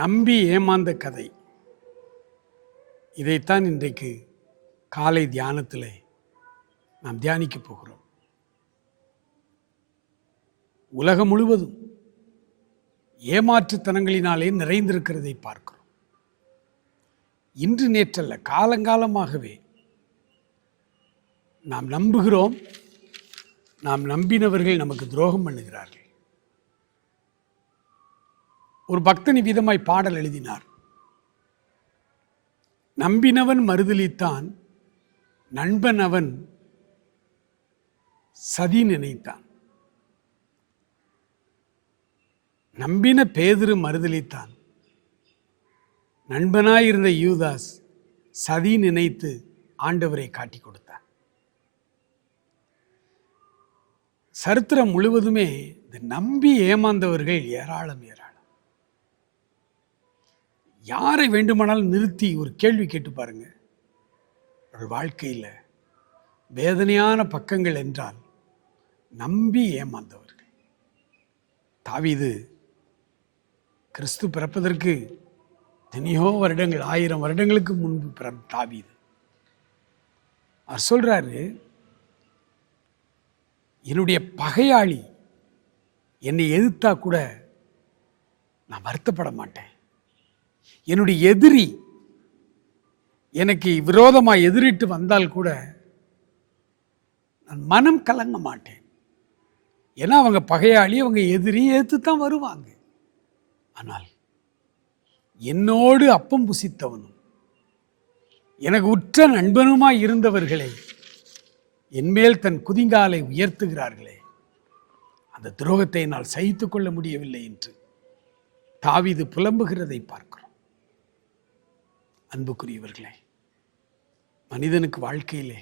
நம்பி ஏமாந்த கதை. இதைத்தான் இன்றைக்கு காலை தியானத்தில் நாம் தியானிக்க போகிறோம். உலகம் முழுவதும் ஏமாற்றுத்தனங்களினாலே நிறைந்திருக்கிறதை பார்க்கிறோம். இன்று நேற்றல்ல, காலங்காலமாகவே நாம் நம்புகிறோம், நாம் நம்பினவர்கள் நமக்கு துரோகம் பண்ணுகிறார்கள். ஒரு பக்தனி விதமாய் பாடல் எழுதினார். நம்பினவன் மறுதலித்தான், நண்பன் அவன் சதி நினைத்தான். நம்பின பேதுரு மறுதலித்தான், நண்பனாயிருந்த யூதாஸ் சதி நினைத்து ஆண்டவரை காட்டி கொடுத்தான். சரித்திரம் முழுவதுமே இந்த நம்பி ஏமாந்தவர்கள் ஏராளம் ஏராளம். யாரை வேண்டுமானாலும் நிறுத்தி ஒரு கேள்வி கேட்டு பாருங்க. ஒரு வாழ்க்கையில் வேதனையான பக்கங்கள் என்றால் நம்பி ஏமாந்தவர்கள். தாவீது கிறிஸ்து பிறப்பதற்கு எத்தனையோ வருடங்கள், 1000 வருடங்களுக்கு முன்பு பிறந்த தாவீது. அவர் சொல்றாரு, என்னுடைய பகையாளி என்னை எதிர்த்தா கூட நான் வருத்தப்பட மாட்டேன். என்னுடைய எதிரி எனக்கு விரோதமாக எதிரிட்டு வந்தால் கூட நான் மனம் கலங்க மாட்டேன். ஏன்னா அவங்க பகையாளி, அவங்க எதிரி எதிர்த்து தான் வருவாங்க. ஆனால் என்னோடு அப்பம் புசித்தவனும் எனக்கு உற்ற நண்பனுமாய் இருந்தவர்களை என்மேல் தன் குதிங்காலை உயர்த்துகிறார்களே, அந்த துரோகத்தை என்னால் சகித்து கொள்ள முடியவில்லை என்று தாவீது புலம்புகிறதை பார்க்கிறோம். அன்புக்குரியவர்களே, மனிதனுக்கு வாழ்க்கையிலே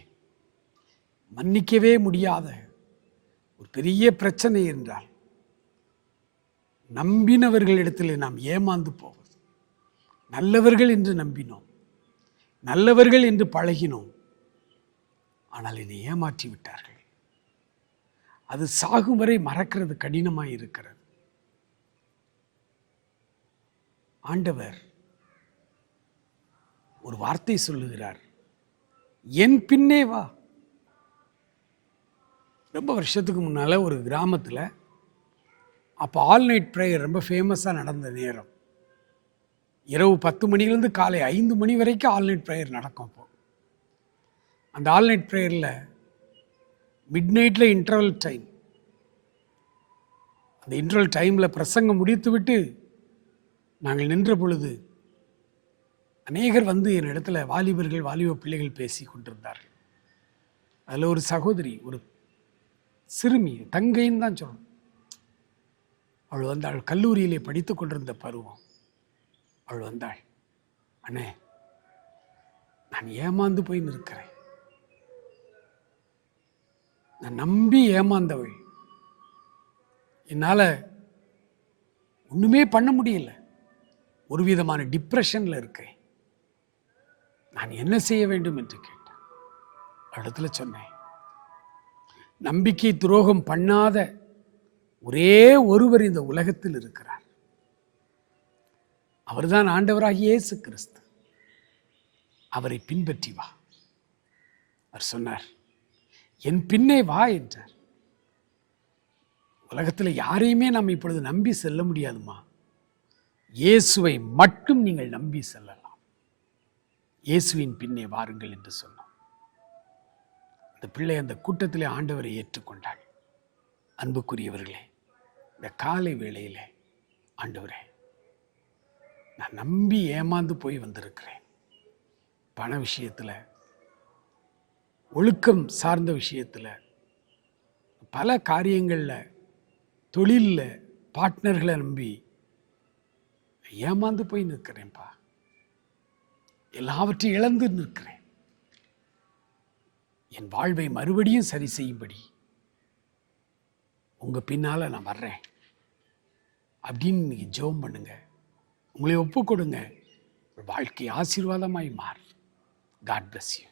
மன்னிக்கவே முடியாத ஒரு பெரிய பிரச்சனை என்றால் நம்பினவர்களிடத்தில் நாம் ஏமாந்து போவது. நல்லவர்கள் என்று நம்பினோம், நல்லவர்கள் என்று பழகினோம், ஆனால் என்னை ஏமாற்றி விட்டார்கள். அது சாகும் வரை மறக்கிறது கடினமாய் இருக்கிறது. ஆண்டவர் ஒரு வார்த்தை சொல்லுகிறார், என் பின்னே வா. ரொம்ப வருஷத்துக்கு முன்னால ஒரு கிராமத்தில், அப்போ ஆல் நைட் ப்ரேயர் ரொம்ப ஃபேமஸாக நடந்த நேரம். இரவு 10 மணிலேருந்து காலை 5 மணி வரைக்கும் ஆல் நைட் ப்ரேயர் நடக்கும். அப்போ அந்த ஆல் நைட் ப்ரேயரில் மிட் நைட்டில் இன்டர்வல் டைம். அந்த இன்டர்வல் டைமில் பிரசங்கம் முடித்து விட்டு நாங்கள் நின்ற பொழுது அநேகர் வந்து என் இடத்துல வாலிபர்கள், வாலிப பிள்ளைகள் பேசி கொண்டிருந்தார்கள். அதில் ஒரு சகோதரி, ஒரு சிறுமி, தங்கைன்னு தான் சொல்லணும். அவள் வந்தாள். கல்லூரியிலே படித்து கொண்டிருந்த பருவம். அவள் வந்தாள், அண்ணே நான் ஏமாந்து போய் நிற்கிறேன். நான் நம்பி ஏமாந்தவள். என்னால் ஒன்றுமே பண்ண முடியல. ஒரு விதமான டிப்ரெஷனில் இருக்கேன். நான் என்ன செய்ய வேண்டும் என்று கேட்டேன். இடத்துல சொன்னேன், நம்பிக்கை துரோகம் பண்ணாத ஒரே ஒருவர் இந்த உலகத்தில் இருக்கிறார். அவர்தான் ஆண்டவராகிய இயேசு கிறிஸ்து. அவரை பின்பற்றி வா. அவர் சொன்னார், என் பின்னே வா என்றார். உலகத்தில் யாரையுமே நாம் இப்பொழுது நம்பி செல்ல முடியாதுமா. இயேசுவை மட்டும் நீங்கள் நம்பி செல்லலாம். இயேசுவின் பின்னே வாருங்கள் என்று சொன்னோம். அந்த பிள்ளை அந்த கூட்டத்திலே ஆண்டவரை ஏற்றுக்கொண்டாள். அன்புக்குரியவர்களே, இந்த காலை வேளையிலே, ஆண்டவரே நான் நம்பி ஏமாந்து போய் வந்திருக்கிறேன். பண விஷயத்தில், ஒழுக்கம் சார்ந்த விஷயத்தில், பல காரியங்களில், தொழிலில் பார்ட்னர்களை நம்பி ஏமாந்து போய் நிற்கிறேன்ப்பா. எல்லாவற்றையும் இழந்து நிற்கிறேன். என் வாழ்வை மறுபடியும் சரி செய்யும்படி உங்க பின்னால நான் வர்றேன் அப்படின்னு நீங்க ஜெபம் பண்ணுங்க. உங்களை ஒப்பு கொடுங்க. வாழ்க்கை ஆசீர்வாதமாய் மாறும். God bless you.